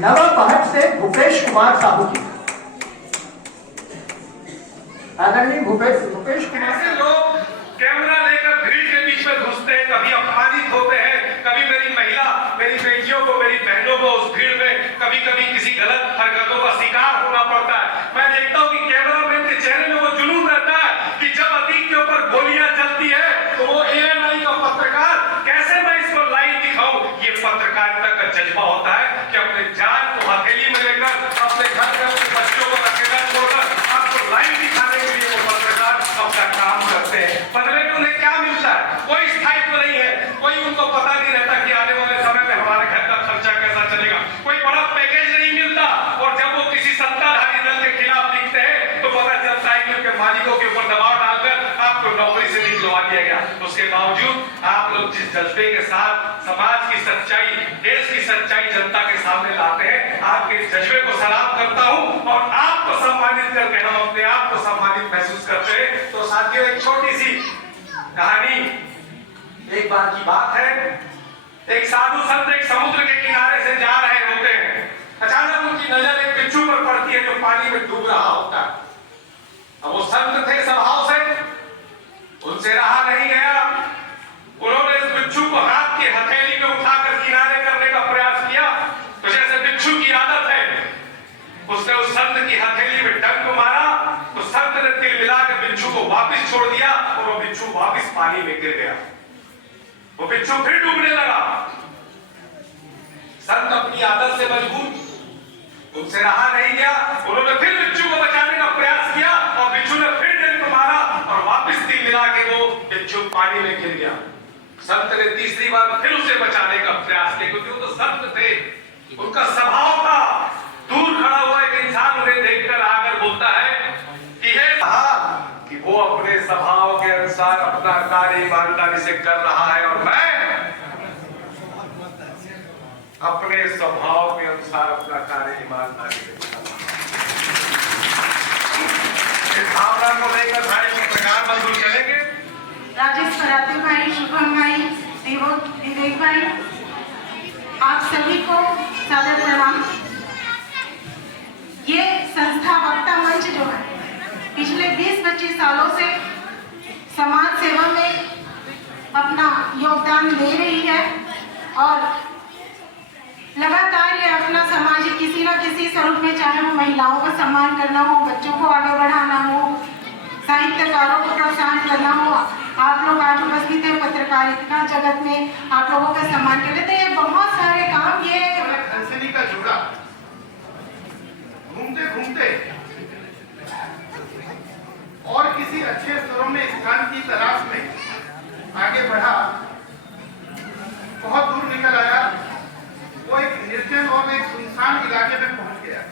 नवा पहट से भूपेश कुमार साहू की। आदरणीय भूपेश कुमार। ऐसे लोग कैमरा लेकर भीड़ के बीच में घुसते हैं, कभी अपमानित होते हैं, कभी मेरी महिला, मेरी बेटियों को, मेरी बहनों को उस भीड़ में कभी कभी किसी गलत हरकतों का शिकार होना पड़ता है। मैं देखता हूँ कि कैमरामैन के चेहरे में वो जुनून रहता है कि जब अतीक के ऊपर गोलियां चलती है तो वो एएनआई का पत्रकार कैसे मैं इसको लाइव दिखाऊं। ये पत्रकारिता का जज्बा होता है कि अपने जान को हथेली में लेकर अपने घर में अपने बच्चों को अकेला छोड़कर आपको लाइव दिखाने के लिए वो पत्रकार अपना काम करते हैं। बदले में उन्हें क्या मिलता है? कोई स्थायित्व नहीं है, कोई उनको पता नहीं रहता कि आने वाले समय में हमारे घर का खर्चा कैसा चलेगा, कोई बड़ा पैकेज नहीं मिलता। और जब वो किसी सत्ताधारी दल के खिलाफ लिखते हैं तो पता चलता है कि उनके मालिकों के ऊपर दबाव डालकर आपको नौकरी से निकलवा दिया गया। उसके बावजूद आप लोग जिस जज्बे के साथ समाज की सच्चाई, देश की सच्चाई जनता के सामने लाते हैं, आपके इस जज्बे को सलाम करता हूं और आपको सम्मानित करके हम अपने आप को सम्मानित महसूस करते हैं। तो साथियों, एक छोटी सी कहानी। एक बार की बात है, एक साधु संत एक समुद्र के किनारे से जा रहे होते हैं। अचानक उनकी नजर एक बिच्छू पर पड़ती है जो पानी में डूब रहा होता है। अब वो संत थे स्वभाव से, उनसे रहा नहीं गया। उन्होंने इस बिच्छू को हाथ की हथेली में उठाकर किनारे करने का प्रयास किया। तो जैसे बिच्छू की आदत है, उसने उस संत की हथेली में डंक मारा तो संत ने तिल मिला के बिच्छू को वापस छोड़ दिया और वो बिच्छू वापस पानी में गिर गया। वो बिच्छू फिर डूबने लगा। संत अपनी आदत से मजबूर, उनसे रहा नहीं गया। उन्होंने फिर बिच्छू को बचाने का प्रयास किया और बिच्छू ने फिर डंक मारा और वापस तिल मिला के वो बिच्छू पानी में गिर गया। संत ने तीसरी बार फिर उसे बचाने का प्रयास किया, क्योंकि वो तो संत थे, उनका स्वभाव था। दूर खड़ा हुआ एक इंसान उन्हें देखकर आकर बोलता है कि हे कि वो अपने स्वभाव के अनुसार अपना कार्य ईमानदारी से कर रहा है और मैं अपने स्वभाव के अनुसार अपना कार्य ईमानदारी से कर रहा हूं। इस भावना को लेकर सारे पत्रकार बंधु चलेंगे। राजेश कराते भाई, शुभम भाई, विवेक भाई, आप सभी को सादर प्रणाम। ये संस्था वक्ता मंच जो है पिछले 20-25 सालों से समाज सेवा में अपना योगदान दे रही है और लगातार ये अपना सामाजिक किसी न किसी स्वरूप में, चाहे वो महिलाओं का सम्मान करना हो, बच्चों को आगे बढ़ाना हो, साहित्यकारों को प्रोत्साहन करना हो, आप लोग आज उपस्थित है पत्रकारिता जगत में आप लोगों का सम्मान कर लेते हैं। बहुत सारे काम ये हंसनी का जुड़ा घूमते घूमते और किसी अच्छे स्तरों में स्थान की तलाश में आगे बढ़ा, बहुत दूर निकल आया। वो एक निर्जन और एक सुनसान इलाके में पहुंच गया।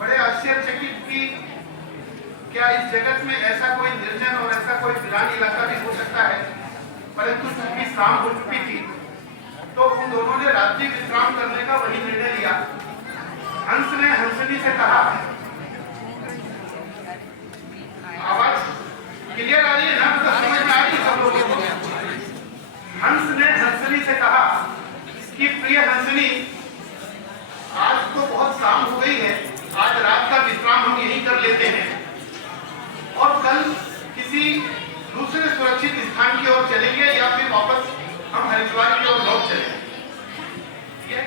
बड़े आश्चर्यचकित कि क्या इस जगत में ऐसा कोई निर्जन और ऐसा कोई वीरान इलाका भी हो सकता है। परंतु चूंकि शाम हो चुकी थी तो उन दोनों ने रात्रि विश्राम करने का वही निर्णय लिया। हंस ने हंसनी से कहा, आवाज क्लियर आ रही है ना, तो समझ में आ रही सब लोगों को। हंस ने हंसनी से कहा कि प्रिय हंसनी, आज तो बहुत शाम हो गई है, आज रात का विश्राम हम यहीं कर लेते हैं और कल किसी दूसरे सुरक्षित स्थान की ओर चलेंगे या फिर वापस हम हरिद्वार की ओर लौट चलेंगे।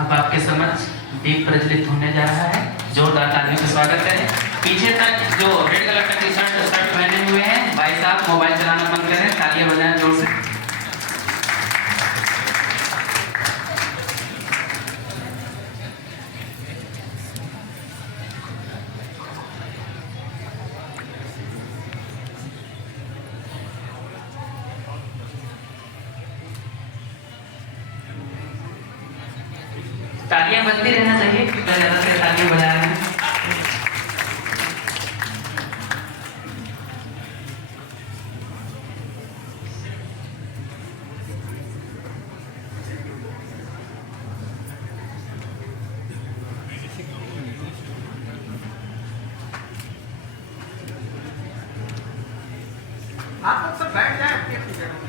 अब आपके समक्ष दीप प्रज्वलित होने जा रहा है। जोरदार तालियों से स्वागत करें। पीछे तक जो रेड कलर का टी शर्ट पहने हुए हैं भाई साहब, मोबाइल चलाना बंद करें, तालियां बजाएं जोर से। तालियां बजती रहना चाहिए, क्योंकि ज्यादा से तालियां बजा रहे हैं। आप लोग सब बैठ जाए अपनी अपनी जगह।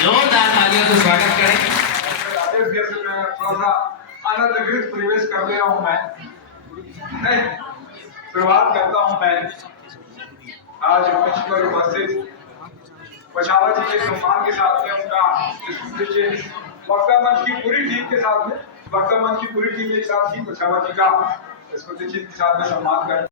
जोरदार तालियों से स्वागत करें। राजेश जैसे मैं थोड़ा सा अनधिकृत प्रवेश कर ले रहा हूँ मैं शुरुआत करता हूँ मैं आज मंच पर उपस्थित पछावा जी के सम्मान के साथ में उनका वक्ता मंच की पूरी टीम के साथ में वक्ता मंच की पूरी टीम के साथ ही पछावा जी का स्मृति चिन्ह के साथ में सम्मान कर